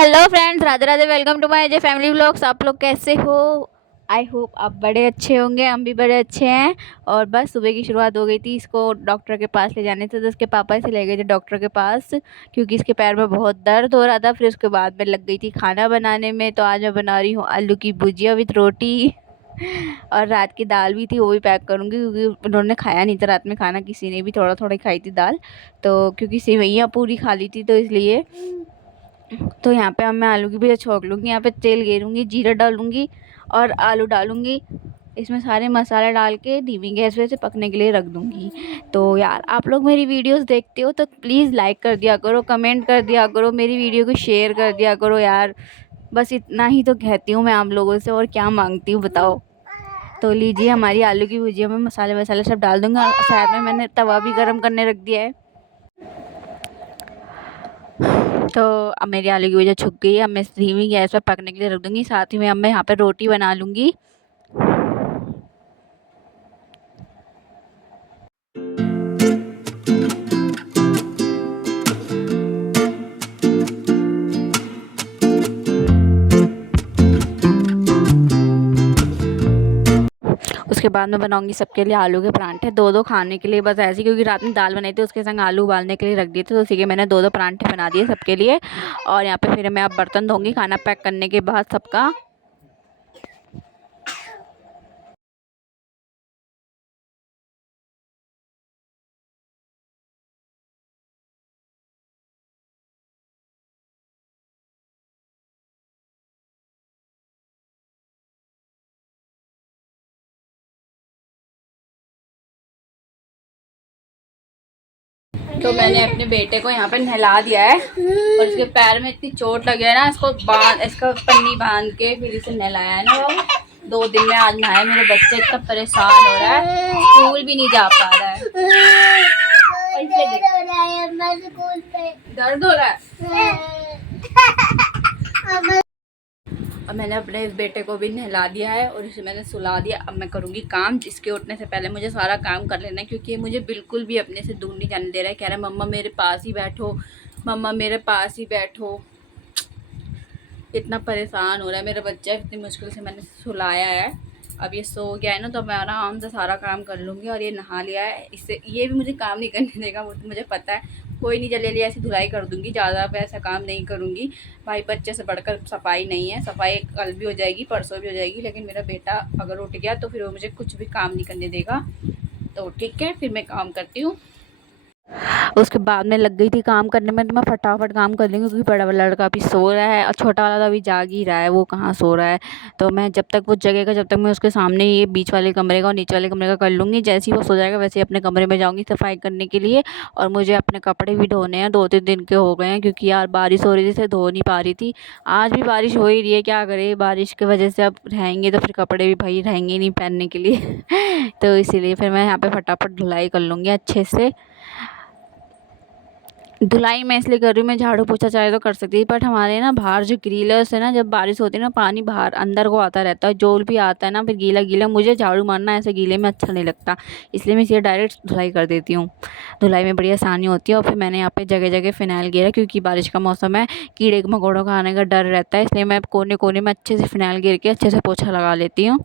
Hello friends, Radhe Radhe. Welcome to my J family vlogs. आप लोग कैसे हो? आई होप आप बड़े अच्छे होंगे। हम भी बड़े अच्छे हैं। और बस सुबह की शुरुआत हो गई थी। इसको डॉक्टर के पास ले जाने थे तो इसके पापा इसे ले गए थे डॉक्टर के पास, क्योंकि इसके पैर में बहुत दर्द हो रहा था। फिर उसके बाद में लग गई थी खाना बनाने में। तो आज मैं बना रही हूँ आलू की भुजिया विथ रोटी और रात की दाल भी थी, वो भी पैक करूँगी क्योंकि उन्होंने खाया नहीं था रात में खाना। किसी ने भी थोड़ा थोड़ा खाई थी दाल, तो क्योंकि सेवइयाँ पूरी खा ली थी तो इसलिए। तो यहाँ पे अब मैं आलू की भुजिया छोंक लूँगी। यहाँ पे तेल गेरूँगी, जीरा डालूँगी और आलू डालूँगी। इसमें सारे मसाले डाल के धीमी गैस पे से पकने के लिए रख दूँगी। तो यार, आप लोग मेरी वीडियोस देखते हो तो प्लीज़ लाइक कर दिया करो, कमेंट कर दिया करो, मेरी वीडियो को शेयर कर दिया करो यार। बस इतना ही तो कहती हूँ मैं आप लोगों से, और क्या मांगती हूँ बताओ। तो लीजिए, हमारी आलू की भुजिया में मसाले वसाले सब डाल दूँगा। और साथ में मैंने तवा भी गर्म करने रख दिया है। तो अब मेरी आलू की भुजिया छुक गई है। अब मैं धीमी गैस पर पकने के लिए रख दूँगी। साथ ही में अब मैं यहाँ पे रोटी बना लूँगी। उसके बाद मैं बनाऊँगी सबके लिए आलू के परांठे, दो दो खाने के लिए, बस ऐसे, क्योंकि रात में दाल बनाई थी उसके संग आलू उबालने के लिए रख दिए थे, तो उसी के मैंने दो दो परांठे बना दिए सबके लिए। और यहाँ पे फिर मैं अब बर्तन धोऊँगी खाना पैक करने के बाद सबका। तो मैंने अपने बेटे को यहाँ पे नहला दिया है और इसके पैर में इतनी चोट लगी है ना, इसका पन्नी बांध के फिर इसे नहलाया है ना। वो 2 दिन में आज नहाया। मेरे बच्चे इतना परेशान हो रहा है, स्कूल भी नहीं जा पा रहा है। दर्द हो रहा है। अब मैंने अपने इस बेटे को भी नहला दिया है और इसे मैंने सुला दिया। अब मैं करूँगी काम। इसके उठने से पहले मुझे सारा काम कर लेना है, क्योंकि ये मुझे बिल्कुल भी अपने से दूर नहीं जाने दे रहा है। कह रहा है मम्मा मेरे पास ही बैठो, मम्मा मेरे पास ही बैठो। इतना परेशान हो रहा है मेरा बच्चा। इतनी मुश्किल से मैंने सुलाया है। अब ये सो गया है ना, तो मैं आराम से सारा काम कर लूँगी। और ये नहा लिया है, इससे ये भी मुझे काम नहीं करने देगा, वो तो मुझे पता है। कोई नहीं, जल्दी जल्दी ऐसी धुलाई कर दूँगी, ज़्यादा वैसा काम नहीं करूँगी। भाई बच्चे से बढ़कर सफाई नहीं है। सफाई कल भी हो जाएगी, परसों भी हो जाएगी, लेकिन मेरा बेटा अगर उठ गया तो फिर वो मुझे कुछ भी काम नहीं करने देगा। तो ठीक है, फिर मैं काम करती हूँ। उसके बाद में लग गई थी काम करने में, तो मैं फटाफट काम कर लूँगी, क्योंकि बड़ा वाला लड़का अभी सो रहा है और छोटा वाला तो अभी जाग ही रहा है, वो कहाँ सो रहा है। तो मैं जब तक वो जगेगा, जब तक मैं उसके सामने ये बीच वाले कमरे का और नीचे वाले कमरे का कर लूँगी। जैसे ही वो सो जाएगा वैसे ही अपने कमरे में जाऊँगी सफाई करने के लिए। और मुझे अपने कपड़े भी धोने हैं, 2-3 दिन के हो गए हैं, क्योंकि यार बारिश हो रही थी, इसे धो नहीं पा रही थी। आज भी बारिश हो ही रही है, क्या करे, बारिश की वजह से अब रहेंगे तो फिर कपड़े भी भाई रहेंगे नहीं पहनने के लिए तो इसीलिए फिर मैं यहाँ पे फटाफट धुलाई कर लूँगी अच्छे से। धुलाई मैं इसलिए कर रही हूँ, मैं झाड़ू पोछा चाहे तो कर सकती थी, बट हमारे ना बाहर जो ग्रिलर्स है ना, जब बारिश होती है ना, पानी बाहर अंदर को आता रहता है, जोल भी आता है ना, फिर गीला गीला मुझे झाड़ू मारना ऐसे गीले में अच्छा नहीं लगता। इसलिए मैं इसे डायरेक्ट धुलाई कर देती हूँ। धुलाई में बड़ी आसानी होती है। और फिर मैंने यहाँ पे जगह जगह फिनाइल गिरा, क्योंकि बारिश का मौसम है, कीड़े मकोड़ों का आने का डर रहता है, इसलिए मैं कोने कोने में अच्छे से फिनाइल गिर के अच्छे से पोछा लगा लेती हूँ।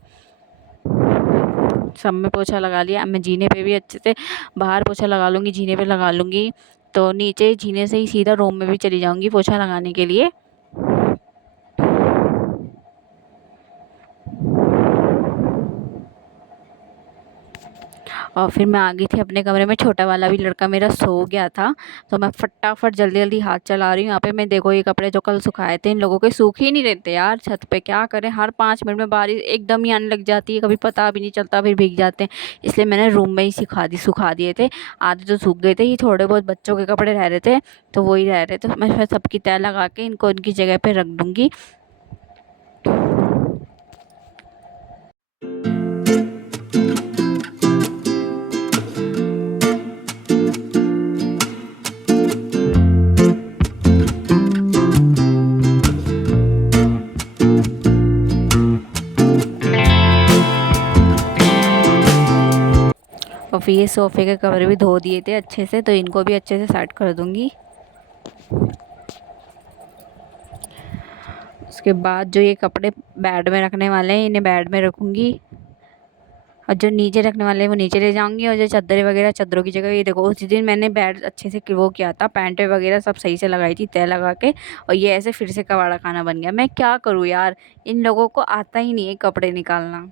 सब में पोछा लगा लिया। अब मैं जीने पे भी अच्छे से बाहर पोछा लगा लूँगी, जीने पे लगा लूँगी। तो नीचे जीने से ही सीधा रूम में भी चली जाऊँगी पोछा लगाने के लिए। और फिर मैं आ गई थी अपने कमरे में। छोटा वाला भी लड़का मेरा सो गया था, तो मैं फटाफट जल्दी जल्दी हाथ चला रही हूँ। यहाँ पे मैं देखो, ये कपड़े जो कल सुखाए थे, इन लोगों के सूख ही नहीं रहते यार छत पे। क्या करें, हर 5 मिनट में बारिश एकदम ही आने लग जाती है, कभी पता भी नहीं चलता, फिर भीग जाते हैं। इसलिए मैंने रूम में ही सुखा दिए थे। आधे तो सूख गए थे, ये थोड़े बहुत बच्चों के कपड़े रह रहे थे, तो वही रह रहे थे। तो मैं फिर सबकी तह लगा के इनको इनकी जगह पर रख दूँगी। और फिर ये सोफ़े के कवर भी धो दिए थे अच्छे से, तो इनको भी अच्छे से सेट कर दूँगी। उसके बाद जो ये कपड़े बेड में रखने वाले हैं इन्हें बेड में रखूँगी, और जो नीचे रखने वाले हैं वो नीचे ले जाऊंगी, और जो चादरें वगैरह चादरों की जगह, ये देखो उसी दिन मैंने बेड अच्छे से वो किया था, पैंट वगैरह सब सही से लगाई थी तय लगा के, और ये ऐसे फिर से कबाड़ा खाना बन गया। मैं क्या करूँ यार, इन लोगों को आता ही नहीं है कपड़े निकालना,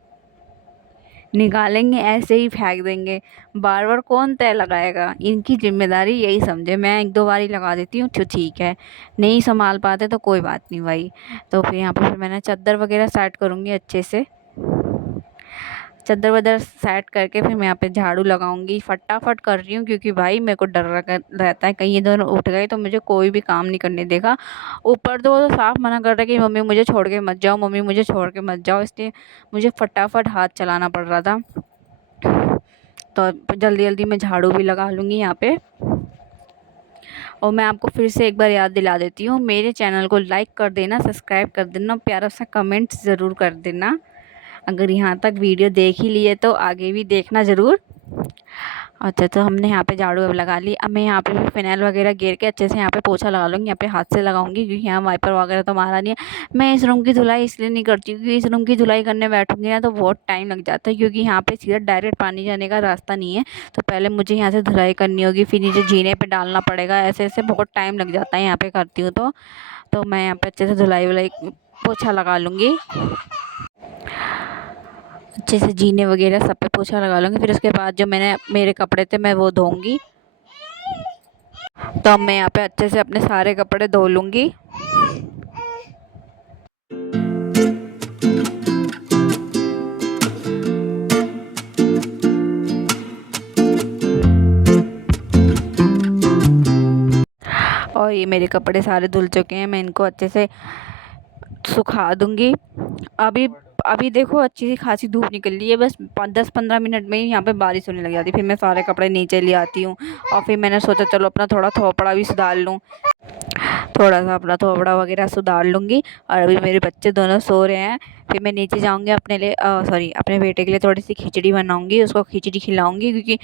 निकालेंगे ऐसे ही फेंक देंगे, बार बार कौन तय लगाएगा। इनकी जिम्मेदारी यही समझे, मैं एक दो बार ही लगा देती हूँ तो ठीक है, नहीं संभाल पाते तो कोई बात नहीं भाई। तो फिर यहाँ पर फिर मैंने चादर वगैरह सेट करूँगी अच्छे से, चादर वादर सेट करके फिर मैं यहाँ पे झाड़ू लगाऊंगी, फटाफट कर रही हूँ क्योंकि भाई मेरे को डर रहता है कहीं ये दोनों उठ गए तो मुझे कोई भी काम नहीं करने देगा। ऊपर तो वो तो साफ मना कर रहा है कि मम्मी मुझे छोड़ के मत जाओ, मम्मी मुझे छोड़ के मत जाओ, इसलिए मुझे फटाफट हाथ चलाना पड़ रहा था। तो जल्दी जल्दी मैं झाड़ू भी लगा लूँगी यहाँ पे। और मैं आपको फिर से एक बार याद दिला देती हूँ, मेरे चैनल को लाइक कर देना, सब्सक्राइब कर देना, प्यारा सा कमेंट ज़रूर कर देना। अगर यहाँ तक वीडियो देख ही लिए तो आगे भी देखना ज़रूर। अच्छा, तो हमने यहाँ पे झाड़ू अब लगा ली। अब मैं यहाँ पे भी फिनाइल वगैरह गिर के अच्छे से यहाँ पे पोछा लगा लूँगी, यहाँ पे हाथ से लगाऊंगी क्योंकि यहाँ वाइपर वगैरह तो मारा नहीं है। मैं इस रूम की धुलाई इसलिए नहीं करती क्योंकि इस रूम की धुलाई करने बैठूंगी ना तो बहुत टाइम लग जाता है, क्योंकि यहाँ पे सीधा डायरेक्ट पानी जाने का रास्ता नहीं है। तो पहले मुझे यहाँ से धुलाई करनी होगी, फिर नीचे जीने पर डालना पड़ेगा, ऐसे ऐसे बहुत टाइम लग जाता है यहाँ पे करती हूँ। तो मैं यहाँ पे अच्छे से धुलाई वुलाई पोछा लगा लूँगी, अच्छे से जीने वगैरह सब पे पोछा लगा लूँगी। फिर उसके बाद जो मेरे कपड़े थे मैं वो धोऊंगी। तो अब मैं यहाँ पे अच्छे से अपने सारे कपड़े धो लूँगी। और ये मेरे कपड़े सारे धुल चुके हैं, मैं इनको अच्छे से सुखा दूँगी। अभी देखो अच्छी सी खासी धूप निकल रही है, बस 10-15 मिनट में ही यहाँ पे बारिश होने लग जाती है। फिर मैं सारे कपड़े नीचे ले आती हूँ, और फिर मैंने सोचा चलो अपना थोड़ा थोपड़ा भी सुधार लूँ, थोड़ा सा अपना थोपड़ा वगैरह सुधार लूँगी। और अभी मेरे बच्चे दोनों सो रहे हैं, फिर मैं नीचे जाऊँगी अपने लिए अपने बेटे के लिए थोड़ी सी खिचड़ी बनाऊँगी, उसको खिचड़ी खिलाऊँगी क्योंकि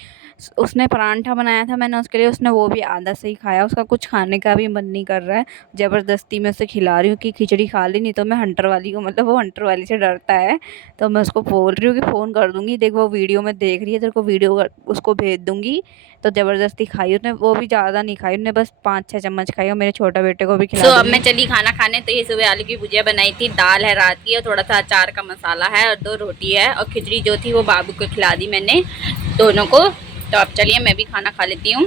उसने परांठा बनाया था मैंने उसके लिए, उसने वो भी आधा से ही खाया, उसका कुछ खाने का भी मन नहीं कर रहा है। ज़बरदस्ती मैं उसे खिला रही हूँ कि खिचड़ी खा ली, नहीं तो मैं हंटर वाली को, मतलब वो हंटर वाली से डरता है, तो मैं उसको बोल रही हूँ कि फ़ोन कर दूँगी, देख वो वीडियो में देख रही है, तेरे को वीडियो उसको भेज दूँगी। तो ज़बरदस्ती खाई उसने, वो भी ज़्यादा नहीं खाई, उसने बस 5-6 चम्मच खाई, और मेरे छोटे बेटे को भी खिला। अब मैं चली खाना खाने। तो ये सुबह आलू की भुजिया बनाई थी, दाल है रात की, और थोड़ा सा अचार का मसाला है, और 2 रोटी है, और खिचड़ी जो थी वो बाबू को खिला दी मैंने दोनों को। तो अब चलिए मैं भी खाना खा लेती हूँ।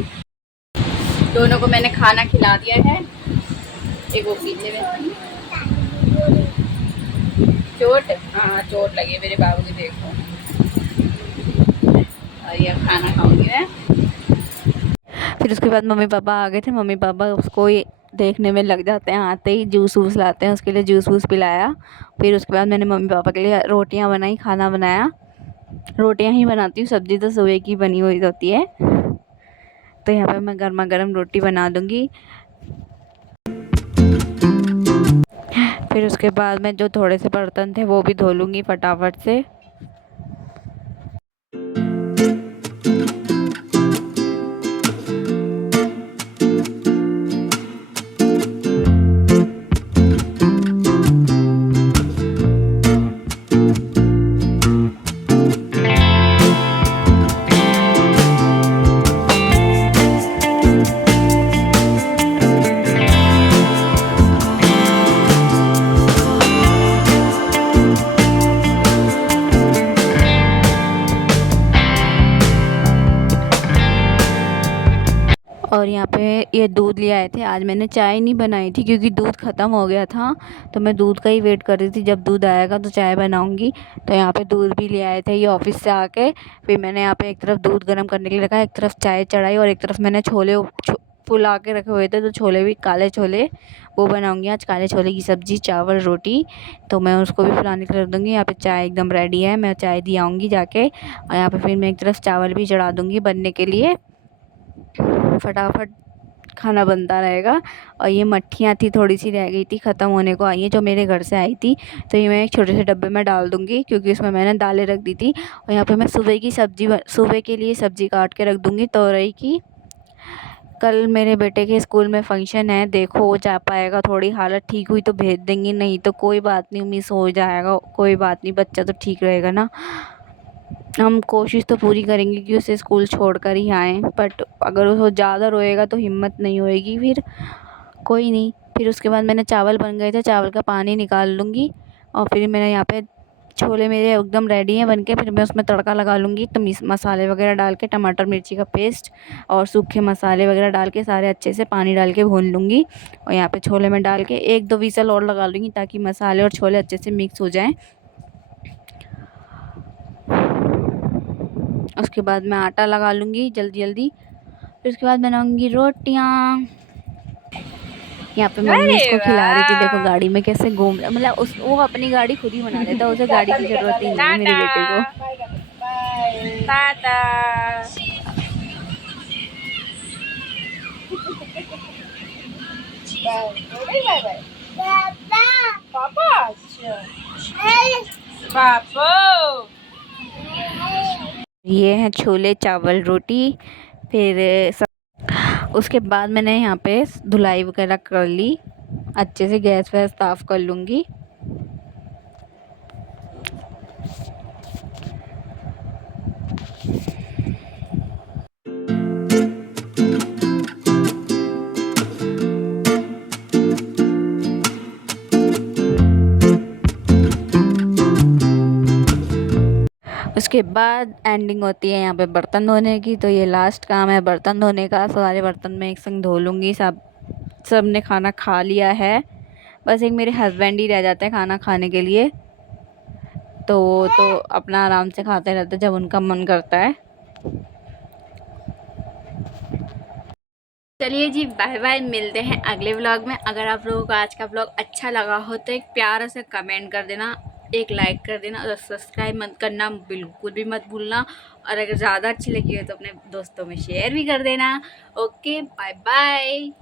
दोनों को मैंने खाना खिला दिया है। एक वो पीछे में चोट, हाँ चोट लगी मेरे बाबू की, देखो। और ये खाना खाऊंगी मैं। फिर उसके बाद मम्मी पापा आ गए थे, मम्मी पापा उसको देखने में लग जाते हैं, आते ही जूस वूस लाते हैं, उसके लिए जूस वूस पिलाया। फिर उसके बाद मैंने मम्मी पापा के लिए रोटियां बनाई, खाना बनाया। रोटियां ही बनाती हूँ, सब्ज़ी तो सुबह की बनी हुई होती है। तो यहाँ पे मैं गर्मा गर्म रोटी बना दूँगी। फिर उसके बाद मैं जो थोड़े से बर्तन थे वो भी धो लूँगी फटाफट से। और यहाँ पे ये दूध ले आए थे, आज मैंने चाय नहीं बनाई थी क्योंकि दूध ख़त्म हो गया था, तो मैं दूध का ही वेट कर रही थी, जब दूध आएगा तो चाय बनाऊंगी। तो यहाँ पे दूध भी ले आए थे ये ऑफिस से आके। फिर मैंने यहाँ पे एक तरफ दूध गर्म करने के लिए रखा, एक तरफ चाय चढ़ाई, और एक तरफ मैंने छोले फुला के रखे हुए थे, तो छोले भी, काले छोले वो बनाऊंगी आज, काले छोले की सब्ज़ी, चावल, रोटी। तो मैं उसको भी फुलाने के लिए रख दूँगी। यहाँ पे चाय एकदम रेडी है, मैं चाय दी आऊँगी जाके, और यहाँ पे फिर मैं एक तरफ चावल भी चढ़ा दूँगी बनने के लिए, फटाफट खाना बनता रहेगा। और ये मट्ठियाँ थी, थोड़ी सी रह गई थी, ख़त्म होने को आई है, जो मेरे घर से आई थी, तो ये मैं एक छोटे से डब्बे में डाल दूँगी क्योंकि उसमें मैंने दालें रख दी थी। और यहाँ पे मैं सुबह के लिए सब्ज़ी काट के रख दूँगी, तोरई की, कल मेरे बेटे के स्कूल में फंक्शन है, देखो वो जा पाएगा, थोड़ी हालत ठीक हुई तो भेज देंगी, नहीं तो कोई बात नहीं, मिस हो जाएगा, कोई बात नहीं, बच्चा तो ठीक रहेगा ना। हम कोशिश तो पूरी करेंगे कि उसे स्कूल छोड़ कर ही आएँ, बट अगर वो ज़्यादा रोएगा तो हिम्मत नहीं होएगी फिर। कोई नहीं, फिर उसके बाद मैंने चावल बन गए थे, चावल का पानी निकाल लूँगी और फिर मैंने यहाँ पे छोले मेरे एकदम रेडी हैं बन के। फिर मैं उसमें तड़का लगा लूँगी, तो मसाले वगैरह डाल के, टमाटर मिर्ची का पेस्ट और सूखे मसाले वगैरह डाल के सारे अच्छे से पानी डाल के भून लूँगी। और यहाँ पे छोले में डाल के 1-2 विसल और लगा लूँगी ताकि मसाले और छोले अच्छे से मिक्स हो जाएँ। उसके बाद मैं आटा लगा लूँगी जल्दी। फिर उसके बाद बनाऊँगी रोटियाँ। यहाँ पे मम्मी उसको खिला रही थी, देखो गाड़ी में कैसे घूम, मतलब वो अपनी गाड़ी खुद ही बना लेता है, उसे गाड़ी की ज़रूरत ही नहीं है मेरे बेटे को। टाटा। पापा पापा ये है छोले चावल रोटी। फिर उसके बाद मैंने यहाँ पे धुलाई वगैरह कर ली, अच्छे से गैस वैस साफ़ कर लूँगी। उसके बाद एंडिंग होती है यहाँ पे बर्तन धोने की, तो ये लास्ट काम है बर्तन धोने का। सारे बर्तन मैं एक संग धो लूँगी। सब ने खाना खा लिया है, बस एक मेरे हस्बैंड ही रह जाते हैं खाना खाने के लिए, तो वो तो अपना आराम से खाते रहते जब उनका मन करता है। चलिए जी, बाय बाय, मिलते हैं अगले व्लॉग में। अगर आप लोगों को आज का व्लॉग अच्छा लगा हो तो एक प्यारा सा कमेंट कर देना, एक लाइक कर देना और सब्सक्राइब मत करना बिल्कुल भी मत भूलना। और अगर ज़्यादा अच्छी लगी हो तो अपने दोस्तों में शेयर भी कर देना। Okay, bye bye.